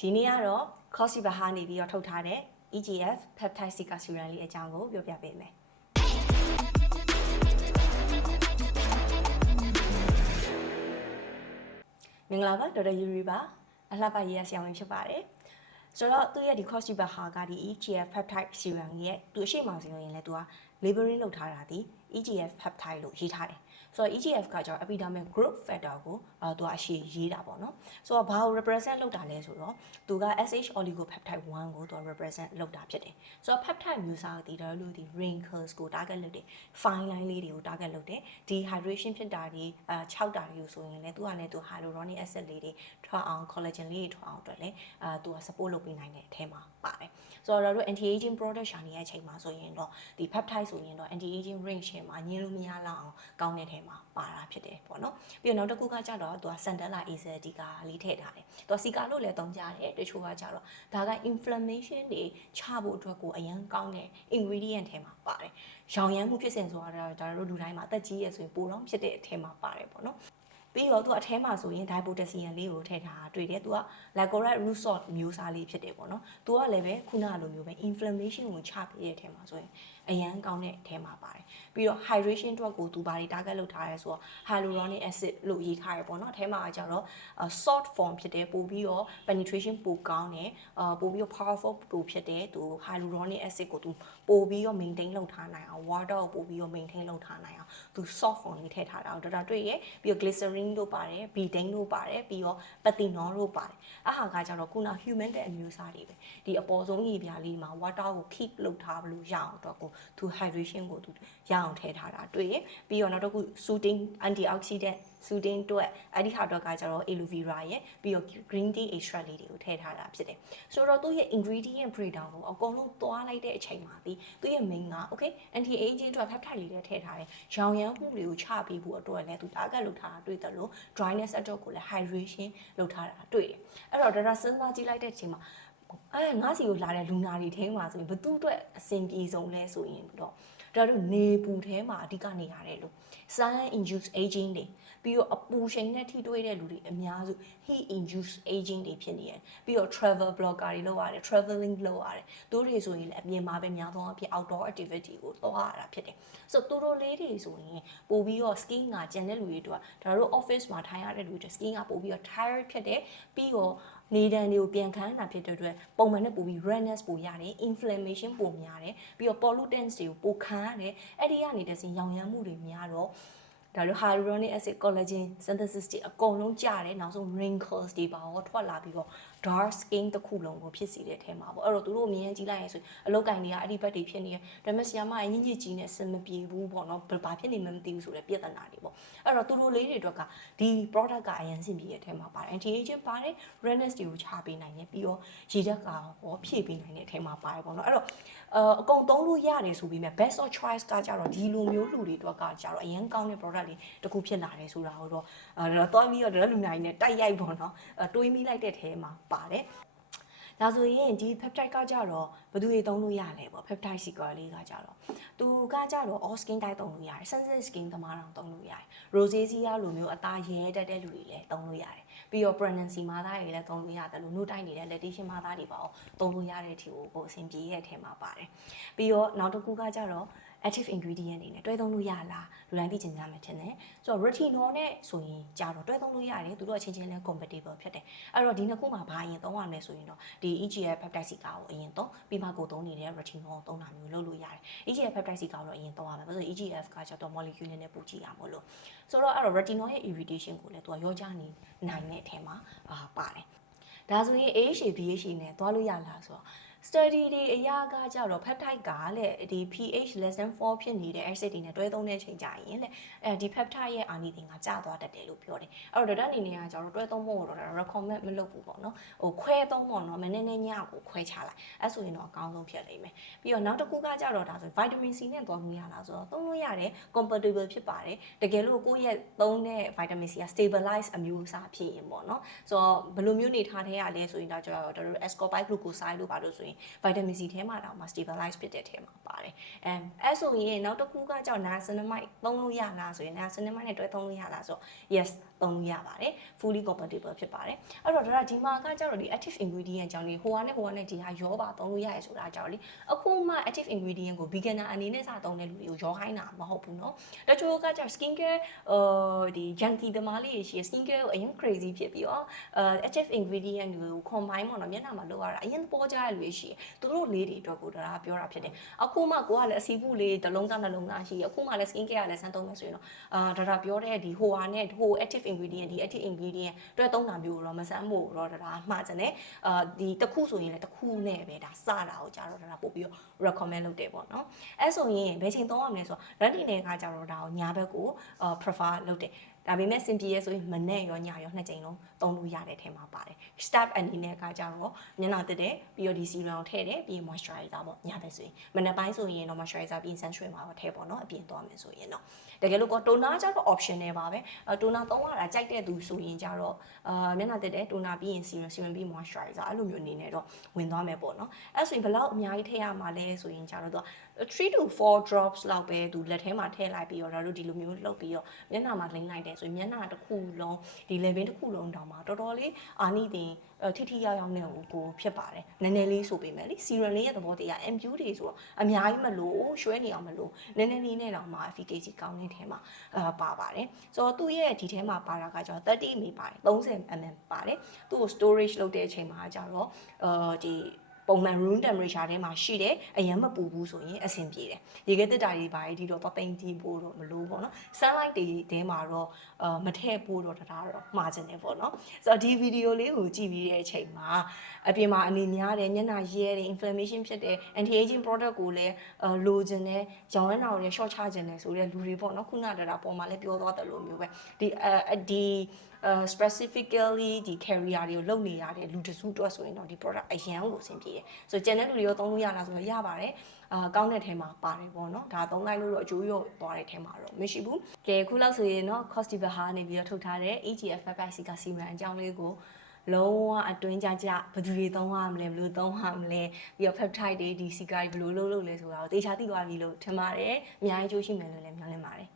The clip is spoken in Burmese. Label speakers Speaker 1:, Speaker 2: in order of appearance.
Speaker 1: ဒီနေ့ကတော့ Cosiba ဟာနေပြီးတော့ထုတ်ထားတဲ့ EGF peptide Sika serum လေးအကြောင်းကိုပြောပြပေးမယ်မင်္ဂလာပါဒေါက်တာယူရီပါအလှပရေးရဆရာဝန်ဖြစ်ပါတယ်ဆိုတော့သူ့ရဲ့ဒီ Cosiba ဟာကဒီ EGF peptide serum ရဲ့သူအရှိမဆိုရင်လည်းသူက labeling လုပ်ထားတာဒီ EGF peptide လို့ရေးထားတယ် ဆိုတော့ EGF ကကျတော့ epidermal growth factor ကိုအာသူကအရှိရေးတာပေါ့နော်ဆိုတော့ဘာကို represent လုပ်တာလဲဆိုတော့သူက SH oligopeptide 1ကိုသူက represent လုပ်တာဖြစ်တယ်ဆိုတော့ peptide မျိုးစားတည်တယ်လို့ဒီ wrinkles ကို target လုပ်တယ် fine line လေးတွေကို target လုပ်တယ် dehydration ဖြစ်တာတွေအာ6တာတွေကိုဆိုရင်လည်းသူကလည်းသူ hyaluronic acid လေးတွေထွက်အောင် collagen လေးတွေထွက်အောင်အတွက်လည်းအာသူက support လုပ်ပေးနိုင်တဲ့အထဲမှာပါတယ် ဆိုတော့တို့ anti aging product ရှာနေတဲ့အချိန်မှာဆိုရင်တော့ဒီ peptide ဆိုရင်တော့ anti aging range ထဲမှာညင်းလို့မရလောက်အောင်ကောင်းတဲ့ထဲမှာပါတာဖြစ်တယ်ပေါ့နော်ပြီးတော့နောက်တစ်ခုကကြတော့သူက Sandela AZ ဒီကလေးထည့်ထားတယ်သူကစီကာလို့လည်းသုံးကြတယ်တချို့ကကြတော့ဒါက inflammation တွေချဖို့အတွက်ကိုအရန်ကောင်းတဲ့ ingredient ထဲမှာပါတယ်ရောင်ရမ်းမှုဖြစ်စဉ်ဆိုတာဒါတို့လူတိုင်းမှာအသက်ကြီးရဆိုရင်ပိုတော့ဖြစ်တဲ့အထဲမှာပါတယ်ပေါ့နော် ပြီးတော့သူကအထဲမှာဆိုရင် dipotassium လေးကိုထည့်ထားတာတွေ့တယ်သူက lacorite root salt မျိုးစားလေးဖြစ်တယ်ပေါ့နော်သူကလည်းပဲခုနကလိုမျိုးပဲ inflammation ကိုချပေးတဲ့အထဲမှာဆိုရင် အရန်ကောင်းတဲ့အထဲမှာပါတယ်ပြီးတော့ hydration အတွက်ကိုသူဘာတွေ target လုပ်ထားရဲဆိုတော့ hyaluronic acid လို့ရေးထားရပေါ့နော်အထဲမှာကျတော့ salt form ဖြစ်တယ်ပို့ပြီးတော့ penetration ပိုကောင်းတယ်အာပို့ပြီးတော့ powerful ပိုဖြစ်တယ်သူ hyaluronic acid ကိုသူပို့ပြီးတော့ maintain လုပ်ထားနိုင်အောင် water ကိုပို့ပြီးတော့ maintain လုပ်ထားနိုင်အောင်သူ soft form လေးထည့်ထားတာဒေါက်တာတွေ့ရပြီးတော့ glycerin တို့ပါတယ် betaine တို့ပါတယ်ပြီးတော့ pethinol တို့ပါတယ်အဟာကကျတော့ခုန human တဲ့အမျိုးအစားတွေပဲဒီအပေါ်ဆုံးရေပြားလေးမှာ water ကို keep လုပ်ထားဘလို့ရအောင်တော့ကိုသူ hydration ကိုသူရအောင်ထည့်ထားတာတွေ့ရပြီးတော့နောက်တစ်ခု soothing antioxidant soothing အတွက်အဲ့ဒီဟာတော့ကကျတော့ aloe vera ရဲ့ပြီးတော့ green tea extract လေးတွေကိုထည့်ထားတာဖြစ်တယ်ဆိုတော့သူ့ရဲ့ ingredient breakdown ကိုအကုန်လုံးသွားလိုက်တဲ့အချိန်မှာဒီသူ့ရဲ့ main က okay anti aging အတွက် peptide လေးတွေထည့်ထားတယ်ရောင်ရမ်းမှုတွေကိုချပေးဖို့အတွက်လည်းသူ target လုပ်ထားတာတွေ့တယ်လို့ dryness အတွက်ကိုလည်း hydration လုပ်ထားတာတွေ့တယ်အဲ့တော့ဒါဒါစဉ်းစားကြည့်လိုက်တဲ့အချိန်မှာ အဲငါးစီကိုလာတဲ့လူနာတွေထဲမှာဆိုရင်ဘသူ့အတွက်အဆင်ပြေဆုံးလဲဆိုရင်တော့ဒါတို့နေပူထဲမှာအဓိကနေရတယ်လို့ sun induced aging တွေပြီးတော့အပူချိန်နဲ့ထိတွေ့တဲ့လူတွေအများစု heat induced aging တွေဖြစ်နေတယ်ပြီးတော့ travel blogger တွေလုပ်ရတယ် traveling လုပ်ရတယ်သူတို့တွေဆိုရင်လည်းအပြင်မှာပဲများသောအားဖြင့် outdoor activity ကိုသွားရတာဖြစ်တယ်ဆိုတော့သူတို့လေးတွေဆိုရင်ပို့ပြီးတော့ skiing ကကျန်တဲ့လူတွေတို့ကဒါတို့ office မှာထိုင်ရတဲ့လူတွေ skiing ကပို့ပြီးတော့ tired ဖြစ်တယ်ပြီးတော့ နေတံတွေကိုပြန်ခန်းတာဖြစ်တဲ့အတွက်ပုံမှန်နဲ့ပို့ပြီး redness ပိုရတယ် inflammation ပိုများတယ်ပြီးတော့ pollutants တွေကိုပိုခံရတယ်အဲ့ဒီကနေတည်းစင်ရောင်ရမ်းမှုတွေများတော့ဒါတို့ hyaluronic acid collagen synthesis တွေအကုန်လုံးကျတယ်နောက်ဆုံး wrinkles တွေပါတော့ထွက်လာပြီးတော့ dark skin တစ်ခုလုံးကိုဖြစ်စေတဲ့အထဲမှာပေါ့အဲ့တော့သူတို့မြင်ကြည့်လိုက်ရင်ဆိုအလောက်ကင်တွေကအဲ့ဒီဘက်တွေဖြစ်နေတယ်ဒါပေမဲ့ဆီယမအရင်ကြီးကြီးနဲ့စင်မပြေဘူးပေါ့နော်ဘာဖြစ်နေမှမသိဘူးဆိုတဲ့ပြဿနာတွေပေါ့အဲ့တော့သူတို့လေးတွေအတွက်ကဒီ product ကအရင်စင်ပြေတဲ့အထဲမှာပါတယ် anti aging ပါတယ် redness တွေကိုချပေးနိုင်တယ်ပြီးတော့ရေဓာတ်ကရောဖြည့်ပေးနိုင်တဲ့အထဲမှာပါတယ်ပေါ့နော်အဲ့တော့အကုန်သုံးလို့ရတယ်ဆိုပြီးမြဲ best of choice ကကြတော့ဒီလိုမျိုးလူတွေအတွက်ကကြတော့အရင်ကောင်းတဲ့ product လေးတစ်ခုဖြစ်လာတယ်ဆိုတာကိုတော့အဲတော့တွားပြီးတော့လူနိုင်နဲ့တိုက်ရိုက်ပေါ့နော်တွေးမိလိုက်တဲ့ထဲမှာပါတယ်ဒါဆိုရင်ဒီ peptide ကကြတော့ဘယ်သူတွေသုံးလို့ရလဲပေါ့ peptide seeker လေးကကြတော့သူကကြတော့ all skin type သုံးလို့ရတယ် sensitive skin သမားတောင်သုံးလို့ရတယ် rosacea လိုမျိုးအသားရဲတတ်တဲ့လူတွေလည်းသုံးလို့ရတယ်ပြီးတော့ pregnancy မသားတွေလည်းသုံးလို့ရတယ်လို့နှုတ်တိုက်နေတဲ့ lactation မသားတွေပါအောင်သုံးလို့ရတဲ့အထိကိုကိုအဆင်ပြေရဲ့အထက်မှာပါတယ်ပြီးတော့နောက်တစ်ခုကကြတော့ active ingredient တွေနဲ့တွဲသုံးလို့ရလားလူတိုင်းသိချင်ကြမယ်ထင်တယ်ဆိုတော့ retinol နဲ့ဆိုရင်ကြာတော့တွဲသုံးလို့ရတယ်သူတို့အချင်းချင်းလည်း compatible ဖြစ်တယ်အဲ့တော့ဒီနှစ်ခုမှာဘာအရင်သုံးရမလဲဆိုရင်တော့ဒီ EGF peptide C ကိုအရင်သုံးပြီးမှကိုသုံးနေတဲ့ retinol ကိုသုံးတာမျိုးလုပ်လို့ရတယ် EGF peptide C ကိုတော့အရင်သုံးရမယ်ဘာလို့ EGF ကကျတော့ molecule နဲ့ပူကြည့်ရမို့လို့ဆိုတော့အဲ့တော့ retinol ရဲ့ irritation ကိုလည်းသူကရောကြနေနိုင်တဲ့အထက်မှာအာပါတယ်ဒါဆိုရင် AHA BHA နဲ့သွားလို့ရလားဆိုတော့ study တွေအရာကကြတော့ peptide ကလည်းဒီ pH less than 4ဖြစ်နေတဲ့ acid တွေနဲ့တွဲသုံးတဲ့အချိန်ကြရင်လေအဲဒီ peptide ရဲ့အာနိသင်ကကျသွားတတ်တယ်လို့ပြောတယ်အဲ့တော့ data အနေနဲ့ကကြတော့တွဲသုံးဖို့တော့ recommend မလုပ်ဘူးပေါ့နော်ဟိုခွဲသုံးပေါ့နော်မနေ့နေ့ညကိုခွဲချလိုက်အဲ့ဆိုရင်တော့အကောင်းဆုံးဖြစ်လိမ့်မယ်ပြီးတော့နောက်တစ်ခုကကြတော့ဒါဆို vitamin C နဲ့သွားလို့ရလားဆိုတော့သုံးလို့ရတယ် compatible ဖြစ်ပါတယ်တကယ်လို့ကိုယ့်ရဲ့သုံးတဲ့ vitamin C က stabilize အမျိုးအစားဖြစ်ရင်ပေါ့နော်ဆိုတော့ဘယ်လိုမျိုးနေထားတဲ့ရလဲဆိုရင်တော့ကျတော့တို့ ascorbate glucoside လို့ပါလို့ဆိုရင်vitamin C ထဲမှာတော့မှ stabilize ဖြစ်တဲ့ထဲမှာပါတယ်အဲအဲ့ဆိုရင်နောက်တစ်ခုကကြောင့် niacinamide သုံးလို့ရလားဆိုရင် niacinamide နဲ့တွဲသုံးလို့ရလားဆိုတော့ yes သုံး သုံးလို့ရပါတယ် fully compatible ဖြစ်ပါတယ်အဲ့တော့ဒါကဒီမှာကကြတော့ဒီ active ingredient ကြောင့်လေဟိုဟာနဲ့ဟိုဟာနဲ့ဒီဟာရောပါသုံးလို့ရရဆိုတာကြောင့်လေအခုမှ active ingredient ကို beginner အနေနဲ့စသုံးတဲ့လူတွေကိုရောခိုင်းတာမဟုတ်ဘူးเนาะတချို့ကကြ skin care အာဒီ junkie သမားလေးတွေရှိရ skin care ကိုအရင် crazy ဖြစ်ပြီးတော့အာ active ingredient တွေကို combine ပေါ့နော်မျက်နှာမှာလောက်ရတာအရင်ပေါ်ကြရလူတွေရှိ ိတယ်သူတို့လေးတွေအတွက်ကိုဒါကပြောတာဖြစ်တယ်အခုမှကိုကလည်းအစီဘူးလေးတစ်လုံးသားနှလုံးသားရှိရအခုမှလည်း skin care ကလည်းစမ်းသုံးမယ်ဆိုရင်တော့အာဒါဒါပြောတဲ့ဒီဟိုဟာနဲ့ဟို active ingredient ဒီ active ingredient အတွက်သုံးတာမျိုးတော့မစမ်းဖို့တော့ဒါမှားကြတယ်အာဒီတစ်ခုဆိုရင်လည်းတစ်ခုနဲ့ပဲဒါစတာကိုကြာတော့ဒါပို့ပြီးတော့ recommend လုပ်တယ်ပေါ့နော်အဲဆိုရင်ဘယ်ချိန်သုံးရမလဲဆိုတော့ ready နဲ့ကကြတော့ဒါကိုညာဘက်ကိုအာ prefer လုပ်တယ် ဒါပေမဲ့ simple ရဲဆိုရင်မနဲ့ရောညရောနှစ်ကြိမ်လုံးသုံးလို့ရတဲ့အထဲမှာပါတယ် step အနေနဲ့ကကြတော့မျက်နှာတက်တယ်ပြီးတော့ဒီ serum ကိုထည့်တယ်ပြီးရင် moisturizer ပေါ့ညဘက်ဆိုရင်မနက်ပိုင်းဆိုရင်တော့ moisturizer ပြီးရင် sunscreen မှာတော့ထည့်ပေါ့နော်အပြင်သွားမယ်ဆိုရင်တော့တကယ်လို့က toner ကြတော့ option နဲ့ပါပဲအဲ toner သုံးရတာကြိုက်တဲ့သူဆိုရင်ကြတော့အာမျက်နှာတက်တယ် toner ပြီးရင် serum serum ပြီး moisturizer အဲ့လိုမျိုးအနေနဲ့တော့ဝင်သွားမယ်ပေါ့နော်အဲ့ဆိုရင်ဘယ်လောက်အများကြီးထည့်ရမှာလဲဆိုရင်ကြတော့သူက3 to 4 drops လောက်ပဲသူလက်ထဲမှာထည့်လိုက်ပြီးတော့ဒါတို့ဒီလိုမျိုးလှုပ်ပြီးတော့မျက်နှာမှာလိမ့်လိုက်တယ်ဆိုရင်မျက်နှာတစ်ခုလုံးဒီ level တစ်ခုလုံးတောင်မှတော်တော်လေးအာနိတင်ထိထိရောက်ရောက်နဲ့ကိုကိုဖြစ်ပါတယ်နည်းနည်းလေးဆိုပေမဲ့လေ serum လေးရဲ့သဘောတရား MU တွေဆိုတော့အများကြီးမလို့ရွှဲနေအောင်မလို့နည်းနည်းလေးနဲ့တောင်မှ efficacy ကောင်းတဲ့ထဲမှာအာပါပါတယ်ဆိုတော့သူ့ရဲ့ဒီထဲမှာပါတာကကျတော့30 ml ပါတယ်30 ml ပါတယ်သူ့ကို storage လုပ်တဲ့အချိန်မှာကျတော့အာဒီ ပုံမှန် room temperature ထဲမှာရှိတယ်အရင်မပူဘူးဆိုရင်အဆင်ပြေတယ်ရေခဲတက်တာတွေပါဒီတော့ပပိန်တီးဖို့တော့မလို့ပေါ့နော် sunlight တွေထဲမှာတော့အာမထည့်ဖို့တော့တရားတော့မှားကျင်တယ်ပေါ့နော်ဆိုတော့ဒီဗီဒီယိုလေးကိုကြည့်ပြီးတဲ့အချိန်မှာအပြင်မှာအနေများတယ်ညနာရဲတယ် inflammation ဖြစ်တယ် anti aging product ကိုလည်းအာလိုချင်တယ်ရောင်ရမ်းတာကိုလည်း short ချခြင်းတယ်ဆိုတဲ့လူတွေပေါ့နော်ခုနကတည်းကပေါ်မှာလည်းပြောသွားတယ်လို့မျိုးပဲဒီအဲဒီ uh specifically ဒီ carrier တွေကိုလုပ်နေရတဲ့လူတစုအတွက်ဆိုရင်တော့ဒီ product အရန်ကိုအဆင်ပြေတယ်ဆိုတော့ကျန်တဲ့လူတွေရောသုံးလို့ရလားဆိုတော့ရပါတယ်အာကောင်းတဲ့ထဲမှာပါတယ်ပေါ့နော်ဒါသုံးလိုက်လို့တော့အကျိုးရောသွားတဲ့ထဲမှာတော့မရှိဘူးကဲခုလောက်ဆိုရင်တော့ Costiba ဟာနေပြီးတော့ထုတ်ထားတဲ့ EGF 5ကစီမံအကြောင်းလေးကိုလုံးဝအတွင်းကြကြဘယ်သူတွေသုံးရမလဲဘယ်လိုသုံးရမလဲပြီးတော့ peptide တွေဒီ cigar ဘယ်လိုလုပ်လုပ်လဲဆိုတာကိုတေချာသိသွားပြီလို့ထင်ပါတယ်အများကြီးကျိုးရှိမယ်လို့လည်းမျှော်လင့်ပါတယ်